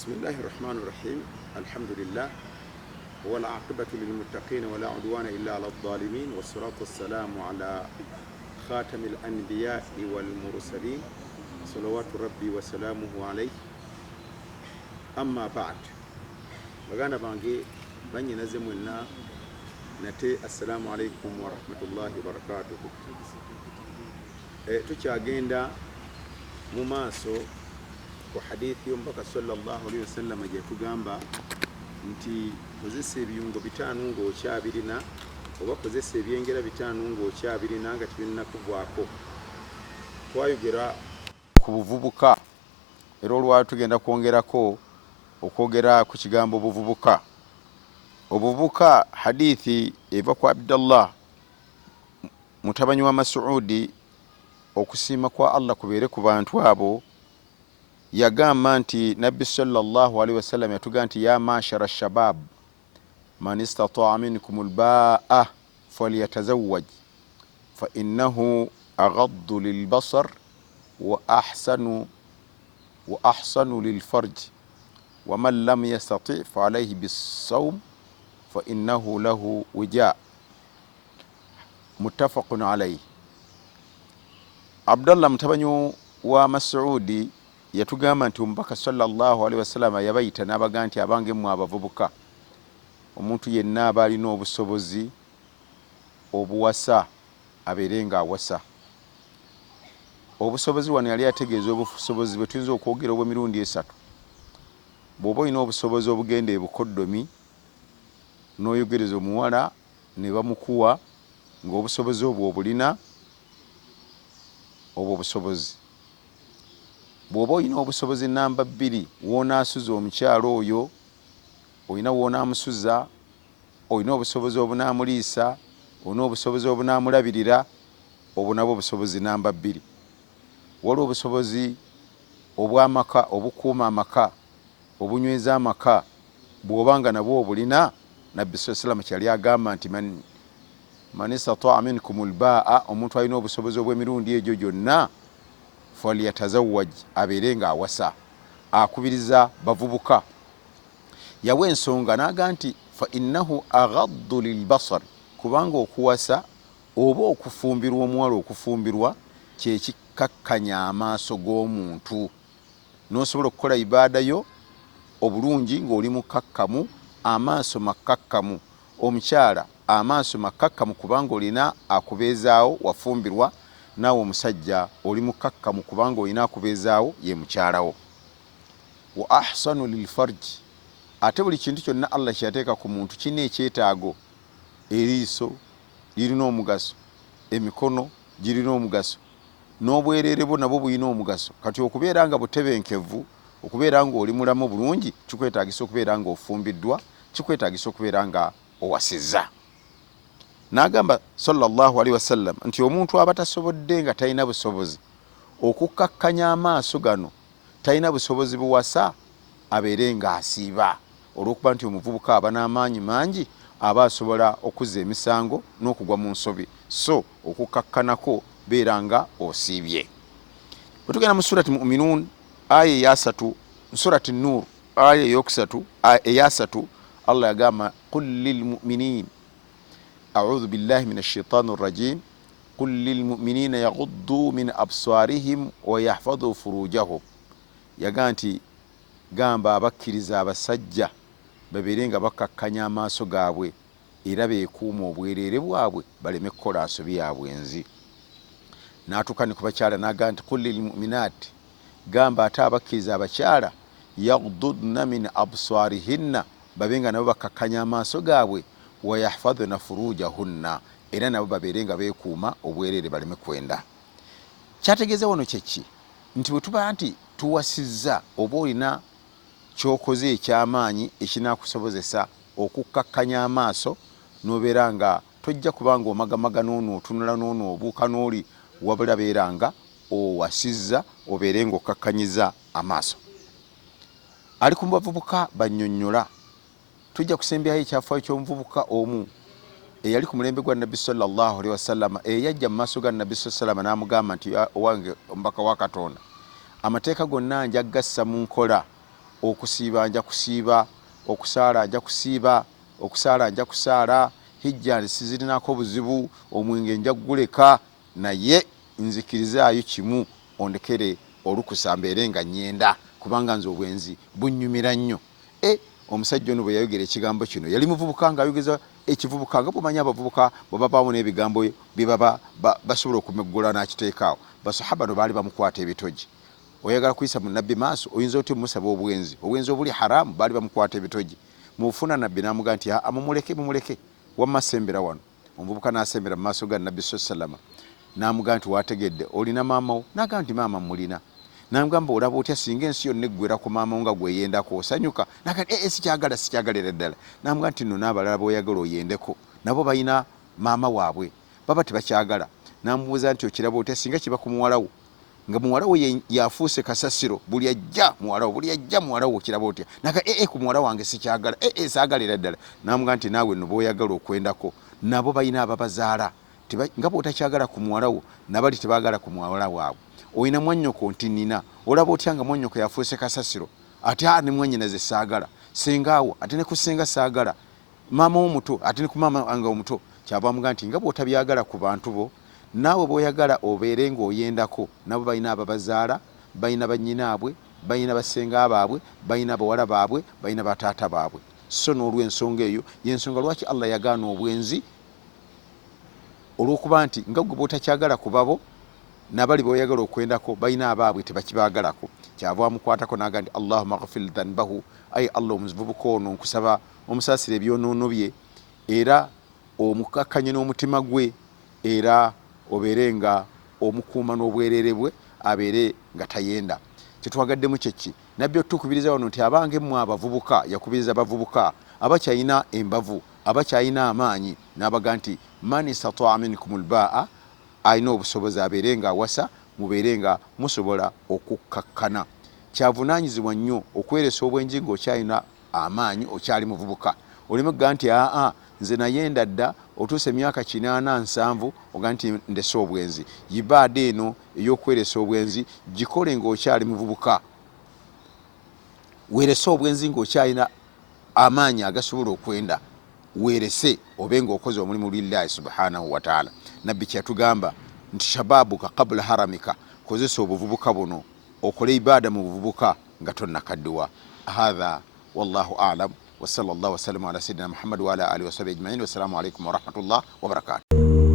بسم الله الرحمن الرحيم الحمد لله والعاقبة للمتقين ولا عدوان إلا على الظالمين والصلاة والسلام على خاتم الأنبياء والمرسلين صلوات ربي وسلامه عليه أما بعد baganda bange banyinaze mwenna nate assalamu alaikum wa rahmatullahi wa barakatuh. Tukyagenda mu maaso ku hadithi y'omubaka sallallahu alaihi wasallam gye tugamba nti kozesa ebiyungo bitaano ng'okyabirina oba kozesa ebyengera bitaano ng'okyabirina nga tebirina kuvwako. Twayogera ku buvubuka era olwali tugenda kwongerako okwogera ku kigambo obuvubuka. Obuvubuka hadithi eva ku Abdallah mutabanyi wa Mas'udi, okusiima kwa Allah kubeere ku bantu abo, yagamba nti Nabbi sallallahu alaihi wasallam yatuga nti ya mashara shabab man istata'a minkum albaa'a falyatazawwaj fa innahu aghaddu lilbasar wa ahsanu lilfarj wa man lam yastati' fa alayhi bis-sawm fa innahu lahu wija. Muttafaqun alayhi. Abdallah mutabanyi wa Mas'udi yatugamba nti omubaka sallallahu alaihi wasallam yabayita n'abaga nti abange mmwe abavubuka, omuntu yenna aba alina obusobozi obuwasa abeere nga awasa. Obusobozi wano yali ategeeza obusobozi bwe tuyinza okwogera obw'emirundi esatu. Bw'oba olina obusobozi obugenda ebukoddomi n'oyogereza omuwala ne bamukuwa ng'obusobozi obwo obulina obwo obusobozi. Bw'oba olina obusobozi namba 2 woonaasuza omukyalo oyo, olina woonaamusuza, olina obusobozi obunaamuliisa, olina obusobozi obunaamulabirira, obwo nabwo obusobozi namba 2. Waliwo obusobozi obw'amaka, obukuuma amaka, obunyweza amaka. Bw'obanga nabwo obulina, Nabbi sallallahu alaihi wasallam kyali agamba nti man istata'a minkum albaa'a, omuntu alina obusobozi obw'emirundi egyo gyonna, falyatazawwaj, abeere nga awasa. Akubiriza bavubuka. Yawa ensonga n'aga nti fa innahu aghaddu lilbasar, kubanga okuwasa oba okufumbirwa omuwala, okufumbirwa kyekikakkanya amaaso g'omuntu, n'osobola okukola ibaada yo obulungi ng'oli mukakkamu, amaaso makkakkamu. Omukyala amaaso makkakkamu kubanga olina akubeezaawo, wafumbirwa. Naawe omusajja oli mukakkamu kubanga olina akubeezaawo, ye mukyalawo. Wa ahsanu lilfarj, ate buli kintu kyonna Allah kyateeka ku muntu kina ekyetaago. Eriiso lirina omugaso, emikono girina omugaso, n'obwereere bwo nabwo bulina omugaso. Kati okubeera nga butebenkevu, okubeera nga oli mulamu bulungi, kikwetaagisa okubeera nga ofumbiddwa, kikwetaagisa okubeera nga owasizza. N'agamba sallallahu alaihi wasallam nti omuntu aba tasobodde nga talina busobozi okukkakkanya amaaso gano, talina busobozi buwasa, abeere nga asiiba. Olw'okuba nti omuvubuka aba n'amaanyi mangi, aba asobola okuzza emisango n'okugwa mu nsobi. So okukkakkanako beera nga osiibye. Bwe tugenda mu surati Mu'minun aya eya 3, surati Nur aya eya 3, Allah yagamba qul lilmu'minin أعوذ بالله من الشيطان الرجيم قل للمؤمنين يغضوا من أبصارهم ويحفظوا فروجهم. Yaga nti gamba abakkiriza abasajja babeere nga bakkakkanya amaaso gaabwe era beekuuma obwereere bwabwe baleme kukola nsobi ya bwenzi. N'atuuka ne ku bakyala n'aga nti qul lilmu'minaati, gamba ate abakkiriza abakyala yaghdudna min absarihinna, babe nga nabo bakkakkanya amaaso gaabwe, wayahfadhna furujahunna, era nabo babeere nga beekuuma obwereere baleme kwenda. Kyategeeza wano kyeki nti bwe tuba nti tuwasizza oba olina kyokoze ekyamaanyi ekinaakusobozesa okukkakkanya amaaso, n'obeera nga tojja kubanga omagamaga n'ono otunula n'ono obuuka n'oli, wabula beera nga owasizza, obeere nga okkakkanyiza amaaso. Ali ku bavubuka bannyonnyola. Tujja kusembyayo ekyafaayo ky'omuvubuka omu eyali ku mulembe gwa Nabbi sallallahu alaihi wasallam, eyajja mu maaso ga Nabbi sallallahu alaihi wasallam n'amugamba nti owange omubaka wa Katonda, amateeka gonna njagassa mu nkola, okusiiba nja kusiiba, okusaala nja kusiiba, okusaala nja kusaala, hijja sizirinako buzibu, omwenge nja guleka, naye nzikirizaayo kimu, ondekere olukusa mbeere nga nyenda, kubanga nze obwenzi bunnyumira nnyo. Omusajja ono bwe yayogera ekigambo kino yali muvubuka ng'ayogeza ekivubuka, nga bw'omanyi abavubuka bwe babaawo n'ebigambo bye baba basobola okumeggula n'akiteekaawo. Basahaba no baali bamukwata ebitogi. Oyagala kuyisa mu nabbi maaso, oyinza otya omusaba obwenzi obuli haraamu, baali bamukwata ebitogi. Mufuna nabbi n'amugamba nti mumuleke wamma sembera wano. Omuvubuka n'asembera mu maaso ga nabbi sallallahu n'amugamba nti wategedde olina maama wo? N'agamba nti maama mulina. N'amugamba olaba otya singa ensi yonna eggwera ku maama wo nga gweyendako osanyuka? N'agamba sikyagalira ddala. N'amugamba nti nno n'abalala b'oyagala oyendeko nabo balina maama waabwe baba tebakyagala. N'amubuuza nti okiraba otya singa kiba ku muwala wo nga muwala wo yafuuse kasasiro, buli ajja muwala wo okiraba otya? N'agamba ku muwala wange sikyagala, saagalira ddala. N'amugamba nti naawe nno b'oyagala okwendako nabo balina ababazaala, nga bw'otakyagala ku muwala wo nabali tebaagala ku muwala waabwe. Oyina mwannyoko nti nina, olaba otya nga mwannyoko yafuuse kasasiro ate ne mwannyinaze saagala, sengaawo ate ne ku senga saagala, maama omuto ate ne ku maama wange omuto. Kyava amugamba nti nga bw'otabyagala ku bantu bo, naawe bw'oyagala obeere ng'oyendako nabo balina ababazaala, balina bannyinaabwe, balina basenga baabwe, balina bawala baabwe, balina bataata baabwe. So n'olw'ensonga eyo y'ensonga lwaki Allah yagaana obwenzi, olw'okuba nti nga gwe bw'otakyagala ku babo nabali b'oyagala okwendako balina abaabwe tebakibaagalako. Kyava amukwatako n'agamba nti Allahumma ghfir dhanbahu, ayi Allah omuvubuka ono nkusaba omusaasira ebyonoono bye, era omukakkanye n'omutima gwe, era obeere nga omukuuma n'obwereere bwe, abeere nga tayenda. Kyetwagaddemu kyeki nabbi otukubiriza wano nti abange mmwe abavubuka, yakubiriza abavubuka abakyayina embavu, abakyayina amaanyi, n'abaga nti man istataa minkumul baa, alina obusobozi abeere nga awasa, mubeere nga musobola okukkakkana. Kyavunaanyizibwa nnyo okweresa obwenji ng'okyalina amaanyi, okyali muvubuka. Oleme kugaa nti nze nayenda dda, otuuse emyaka 87 ogaa nti ndese obwenzi. Ibaada eno ey'okweresa obwenzi gikole ng'okyali muvubuka, weerese obwenzi ng'okyalina amaanyi agasobola okwenda, weerese obe ng'okoze omulimu lillahi subhanahu wa ta'ala. Nabbi kyatugamba nti shababuka qabla haramika, kozesa obuvubuka buno okole ibaada mu buvubuka nga tonnakaddiwa. Hadha wallahu a'lam wa sallallahu wa sallam ala sayyidina Muhammad wa ala alihi wa sahbihi ajma'in. Wassalamu alaykum wa rahmatullah wa barakatuh.